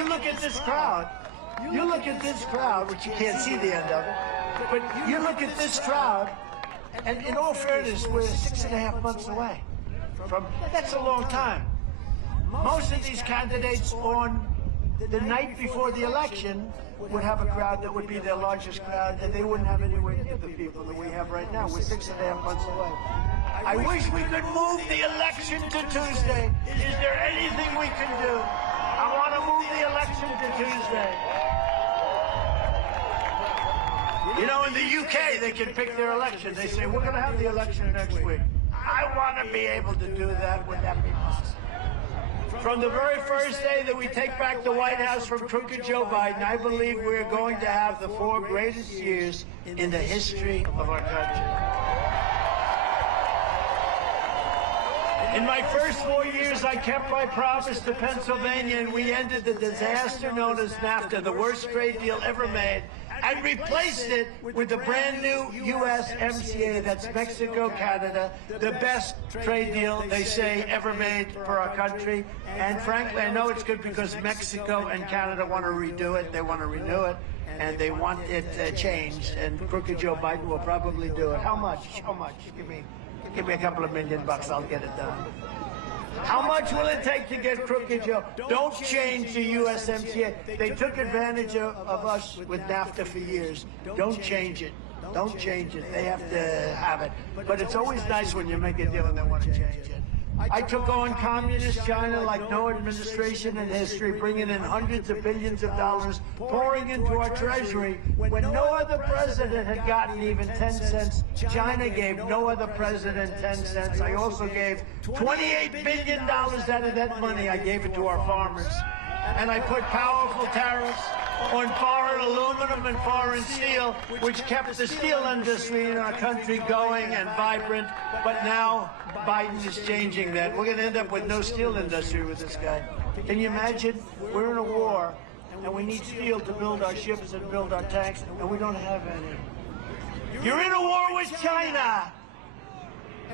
you look at this crowd, which you can't see the end of it, but you look at this crowd, and in all fairness, we're 6.5 months away from, that's a long time. Most of these candidates on the night before the election would have a crowd that would be their largest crowd, and they wouldn't have anywhere near the people that we have right now. We're 6.5 months away. I wish we could move the election to Tuesday. Is there anything we can do? I want to move the election to Tuesday. You know, in the UK, they can pick their election. They say, we're going to have the election next week. I want to be able to do that. Would that be possible? From the very first day that we take back the White House from crooked Joe Biden, I believe we're going to have the 4 greatest years in the history of our country. In my first 4 years, I kept my promise to Pennsylvania, and we ended the disaster known as NAFTA, the worst trade deal ever made, and replaced it with a brand new USMCA, that's Mexico-Canada, the best trade deal, they say, ever made for our country. And frankly, I know it's good because Mexico and Canada want to redo it, they want to renew it, and they want it changed, and crooked Joe Biden will probably do it. How much? How much? Give me a couple of $1 million, I'll get it done. How much will it take to get crooked Joe? Don't change the USMCA. They took advantage of us with NAFTA for years. Don't change it. Don't change it. They have to have it. But it's always nice when you make a deal and they want to change it. I took on communist China like no administration in history, bringing in hundreds of billions of dollars, pouring into our treasury when no other president had gotten even 10 cents. China gave no other president 10 cents. I also gave $28 billion out of that money. I gave it to our farmers. And I put powerful tariffs on foreign aluminum and foreign steel, which kept the steel industry in our country going and vibrant. But now Biden is changing that. We're going to end up with no steel industry with this guy. Can you imagine? We're in a war, and we need steel to build our ships and build our tanks, and we don't have any. You're in a war with China.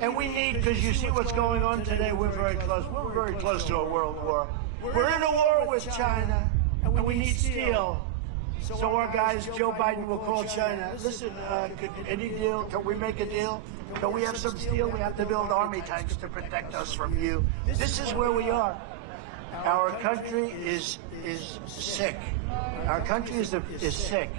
And we need, because you see what's going on today, we're very close. We're very close to a world war. We're in a war with China, and we need steel. So our guys, Joe Biden will call China. Listen, could any deal, can we make a deal? Can we have some steel? We have to build army tanks to protect us from you. This is where we are. Our country is sick. Our country is sick.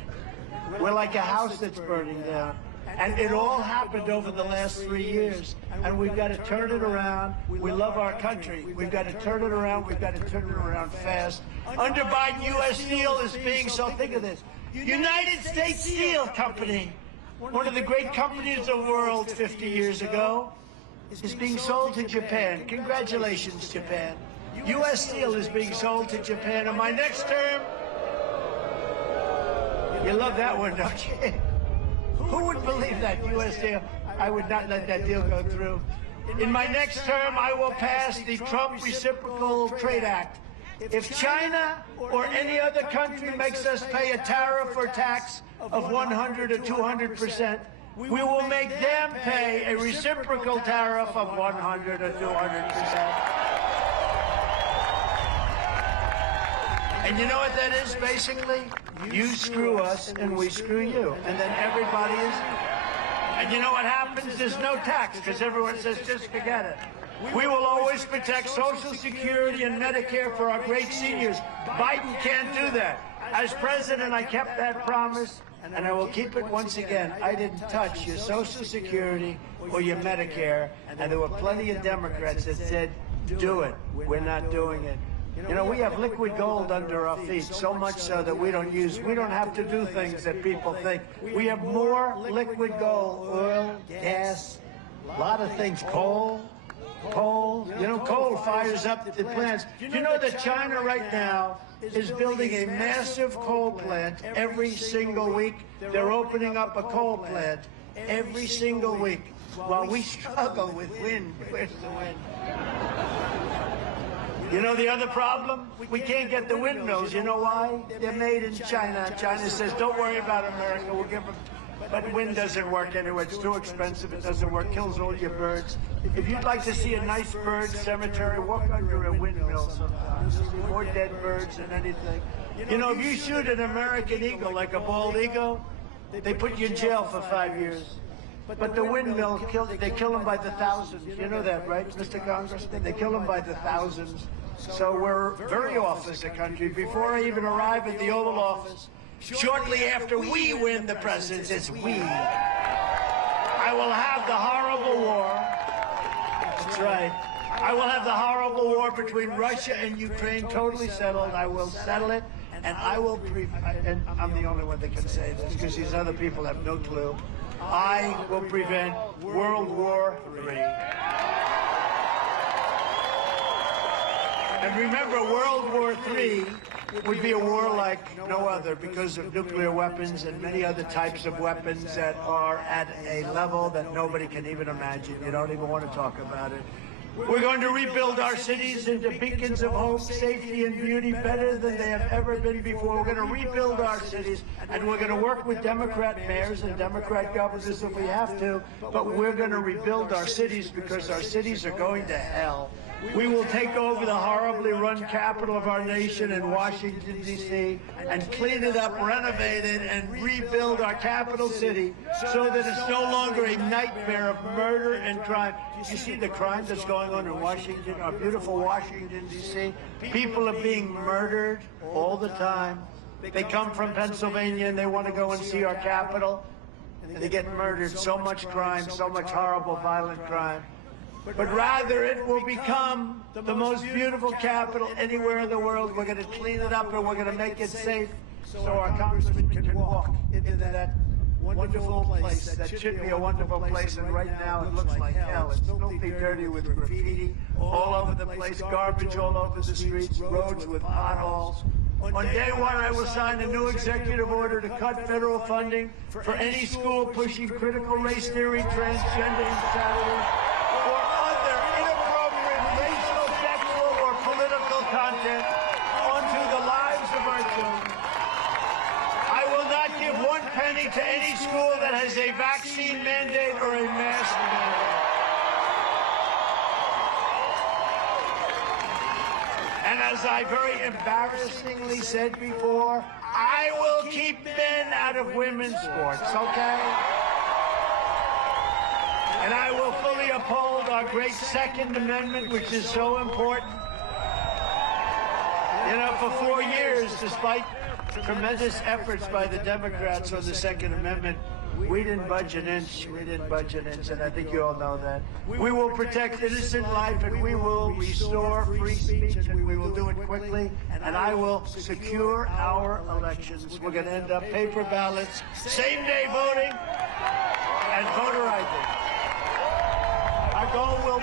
We're like a house that's burning down. And it all happened over the last 3 years. And we've got to turn it around. We love our country. We've got to turn it around. We've got to turn it around fast. Under Biden, U.S. Steel is being sold. Think of this. United States Steel Company, one of the great companies of the world 50 years ago, is being sold to Japan. Congratulations, Japan. U.S. Steel is being sold to Japan. In my next term, you love that one, don't you? Who would believe that, U.S. Steel? I would not let that deal go through. In my next term, I will pass the Trump Reciprocal Trade Act. If China or any other country makes us pay a tariff or tax of 100 or 200%, we will make them pay a reciprocal tariff of 100 or 200%. And you know what that is, basically? You screw us and we screw you. And then everybody is... And you know what happens? There's no tax, because everyone says, just forget it. We will always protect Social Security and Medicare for our great seniors. Biden can't do that. As president, I kept that promise, and I will keep it once again. I didn't touch your Social Security or your Medicare, and there were plenty of Democrats that said, do it. We're not doing it. You know, we have liquid gold under our feet, so much so that we don't have to do things that people think. We have more liquid gold, oil, gas, a lot of things, coal. You know, coal fires up the plants. You know that China right now is building a massive coal plant every single week. They're opening up a coal plant every single week while we struggle with wind. Where's the wind? You know the other problem? We can't get the windmills. You know why? They're made in China. China says, don't worry about America. We'll give them But wind doesn't work anyway. It's too expensive. It doesn't work. Kills all your birds. If you'd like to see a nice bird cemetery, walk under a windmill sometimes. You'll see more dead birds than anything. You know, if you shoot an American eagle, like a bald eagle, they put you in jail for 5 years. But the windmill, they kill them by the thousands. You know that, right, Mr. Congressman? They kill them by the thousands. So we're very off as a country. Before I even arrive at the Oval Office, shortly after we win the presidency, it's we, I will have the horrible war. That's right. I will have the horrible war between Russia and Ukraine totally settled. I will settle it, and I will, and I'm the only one that can say this because these other people have no clue. I will prevent World War III. And remember, World War III would be a war like no other because of nuclear weapons and many other types of weapons that are at a level that nobody can even imagine. You don't even want to talk about it. We're going to rebuild our cities into beacons of hope, safety, and beauty better than they have ever been before. We're going to rebuild our cities, and we're going to work with Democrat mayors and Democrat governors if we have to, but we're going to rebuild our cities because our cities are going to hell. We will take over the horribly run capital of our nation in Washington, D.C., and clean it up, renovate it, and rebuild our capital city so that it's no longer a nightmare of murder and crime. You see the crime that's going on in Washington, our beautiful Washington, D.C.? People are being murdered all the time. They come from Pennsylvania and they want to go and see our capital, and they get murdered. So much crime, so much horrible, violent crime. But rather it will become the most beautiful capital anywhere in the world. We're going to clean it up and we're going to make it safe so our congressmen can walk into that wonderful place. That should be a wonderful place, and right now it looks like hell. It's filthy dirty with graffiti all over the place, garbage all over the streets, roads with potholes. On day one, I will sign a new executive order to cut federal funding for any school pushing critical race theory, transgender insanity, or other inappropriate racial, sexual, or political content onto the lives of our children. I will not give 1 penny to any school that has a vaccine mandate or a mask mandate. And as I very embarrassingly said before, I will keep men out of women's sports, okay? And I will fully uphold our great Second Amendment, which is so important. You know, for 4 years, despite tremendous efforts by the Democrats on the Second Amendment, we didn't budge an inch. We didn't budge an inch, and I think you all know that. We will protect innocent life, and we will restore free speech, and we will do it quickly, and I will secure our elections. We're going to end up paper ballots, same-day voting, and voter ID. Our goal will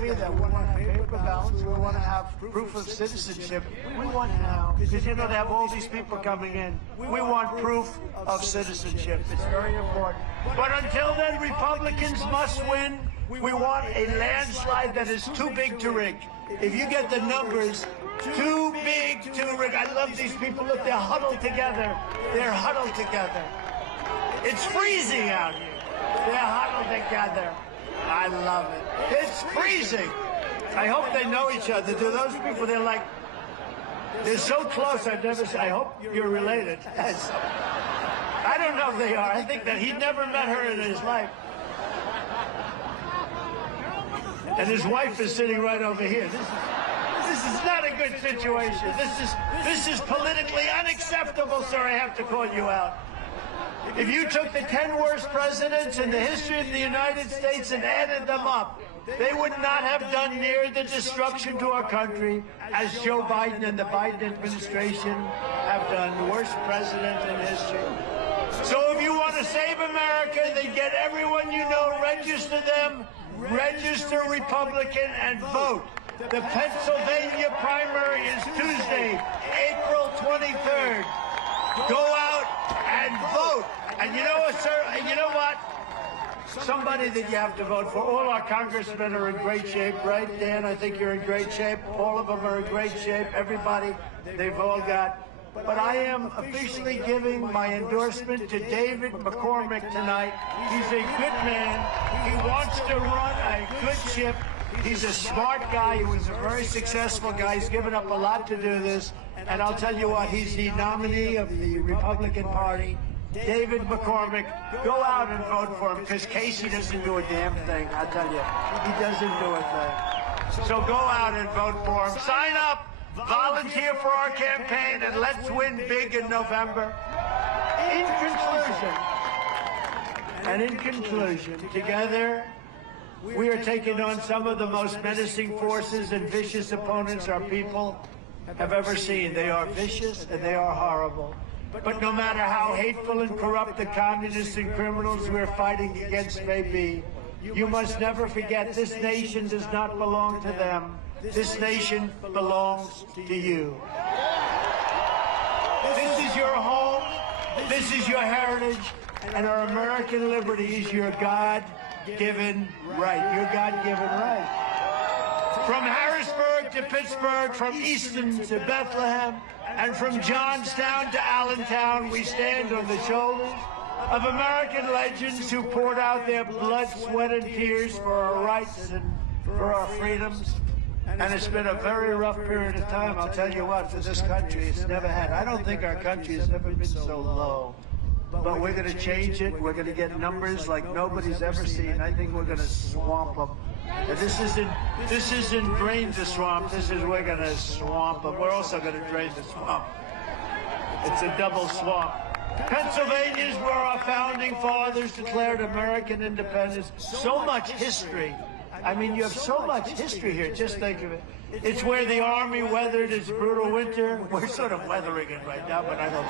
be that we want to have paper ballots, we want to have proof of citizenship. We want now, because you know they have all these people coming in. We want proof of citizenship. It's very important. But until then, Republicans must win. We want a landslide that is too big to rig. If you get the numbers, too big to rig. I love these people. Look, they're huddled together. They're huddled together. It's freezing out here. They're huddled together. I love it. It's freezing. I hope they know each other. Do those people, they're like, they're so close, I've never seen. I hope you're related. Yes. I don't know if they are. I think that he'd never met her in his life. And his wife is sitting right over here. This is not a good situation. This is politically unacceptable, sir. I have to call you out. If you took the 10 worst presidents in the history of the United States and added them up, they would not have done near the destruction to our country as Joe Biden and the Biden administration have done. The worst president in history. So if you want to save America, then get everyone you know, register them, register Republican, and vote. The Pennsylvania primary is Tuesday, April 23rd. Go out and vote. And you know what, sir? And you know what? Somebody that you have to vote for. All our congressmen are in great shape, right, Dan? I think you're in great shape. All of them are in great shape. Everybody, they've all got. but I am officially giving my endorsement to David McCormick tonight. He's a good man. He wants to run a good ship. He's a smart guy. He was a very successful guy. He's given up a lot to do this. And I'll tell you what, he's the nominee of the Republican Party. David McCormick, go out and vote for him, because Casey doesn't do a damn thing. I'll tell you, he doesn't do a thing. So go out and vote for him. Sign up, volunteer for our campaign, and let's win big in November. In conclusion, together, we are taking on some of the most menacing forces and vicious opponents our people have ever seen. They are vicious and they are horrible. But no matter how hateful and corrupt the communists and criminals we're fighting against may be, you must never forget this nation does not belong to them. This nation belongs to you. This is your home. This is your heritage. And our American liberty is your God-given right. Your God-given right. From Harrisburg to Pittsburgh, from Easton to Bethlehem, and from Johnstown to Allentown, we stand on the shoulders of American legends who poured out their blood, sweat, and tears for our rights and for our freedoms. And it's been a very rough period of time, I'll tell you what, for this country. It's never had. I don't think our country has ever been so low. But we're going to change it. We're going to get numbers like nobody's ever seen. I think we're going to swamp them. And this isn't drain the swamp. This is we're going to swamp them. We're also going to drain the swamp. It's a double swamp. Pennsylvania is where our founding fathers declared American independence. So much history. I mean, you have so much history here. Just think of it. It's where the Army weathered its brutal winter. We're sort of weathering it right now, but I don't.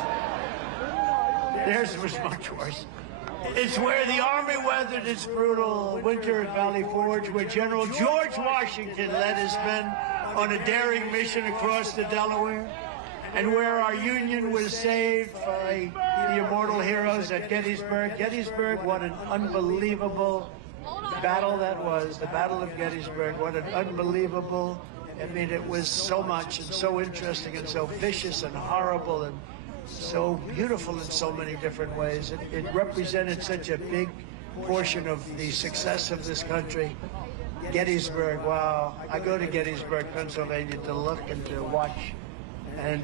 Theirs was much worse. It's where the Army weathered its brutal winter at Valley Forge, where General George Washington led his men on a daring mission across the Delaware, and where our Union was saved by the immortal heroes at Gettysburg. Gettysburg, what an unbelievable battle that was, the Battle of Gettysburg. What an unbelievable, I mean, it was so much and so interesting and so vicious and horrible and so beautiful in so many different ways. It represented such a big portion of the success of this country. Gettysburg, wow. I go to Gettysburg, Pennsylvania to look and to watch. And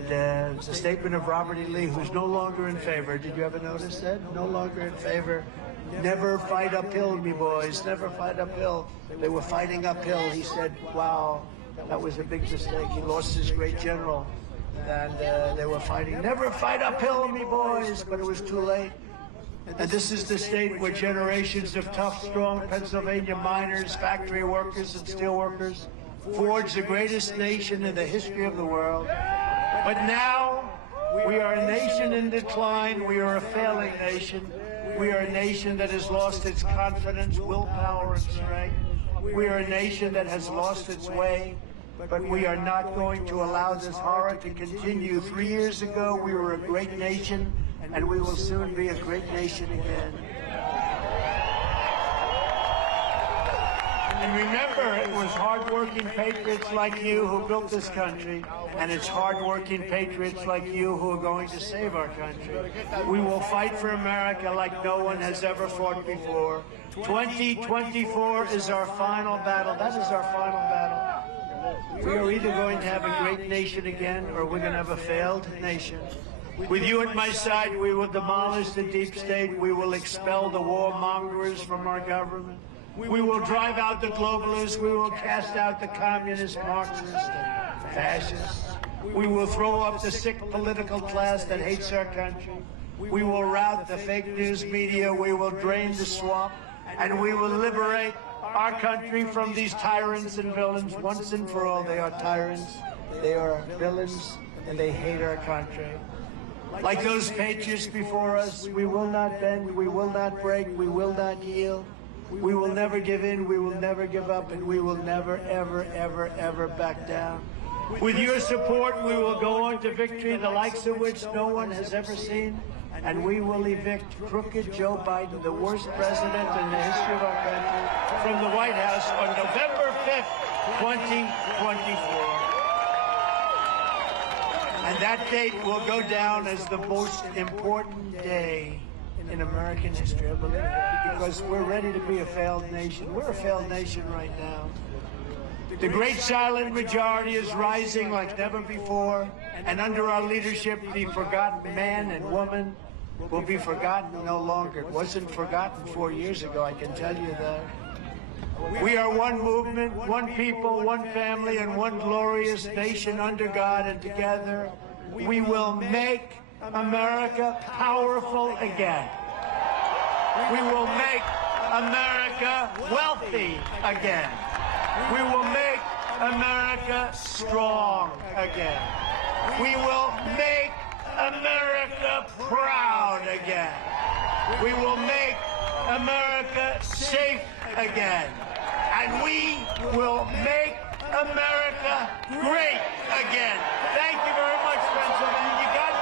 it's a statement of Robert E. Lee, who's no longer in favor. Did you ever notice that? No longer in favor. Never fight uphill, me boys. Never fight uphill. They were fighting uphill. He said, wow, that was a big mistake. He lost his great general. And they were fighting, never fight uphill, me boys, but it was too late. And this is the state where generations of tough, strong Pennsylvania miners, factory workers, and steel workers forged the greatest nation in the history of the world. But now, we are a nation in decline. We are a failing nation. We are a nation that has lost its confidence, willpower, and strength. We are a nation that has lost its way. But we are not going to allow this horror to continue. 3 years ago, we were a great nation, and we will soon be a great nation again. And remember, it was hardworking patriots like you who built this country, and it's hardworking patriots like you who are going to save our country. We will fight for America like no one has ever fought before. 2024 is our final battle. That is our final battle. We are either going to have a great nation again, or we're going to have a failed nation. With you at my side, we will demolish the deep state. We will expel the warmongers from our government. We will drive out the globalists. We will cast out the communists, Marxists, and fascists. We will throw up the sick political class that hates our country. We will rout the fake news media. We will drain the swamp. And we will liberate our country from these tyrants and villains once and for all. They are tyrants, they are villains, and they hate our country. Like those patriots before us, we will not bend, we will not break, we will not yield. We will never give in, we will never give up, and we will never, ever, ever, ever back down. With your support, we will go on to victory, the likes of which no one has ever seen. And we will evict crooked Joe Biden, the worst president in the history of our country, from the White House on November 5th, 2024. And that date will go down as the most important day in American history, I believe it, because we're ready to be a failed nation. We're a failed nation right now. The great silent majority is rising like never before, and under our leadership, the forgotten man and woman will be forgotten no longer. It wasn't forgotten 4 years ago, I can tell you that. We are one movement, one people, one family, and one glorious nation under God, and together we will make America powerful again. We will make America wealthy again. We will make America strong again. We will make America proud again. We will make America safe again. And we will make America great again. Thank you very much, Pennsylvania. God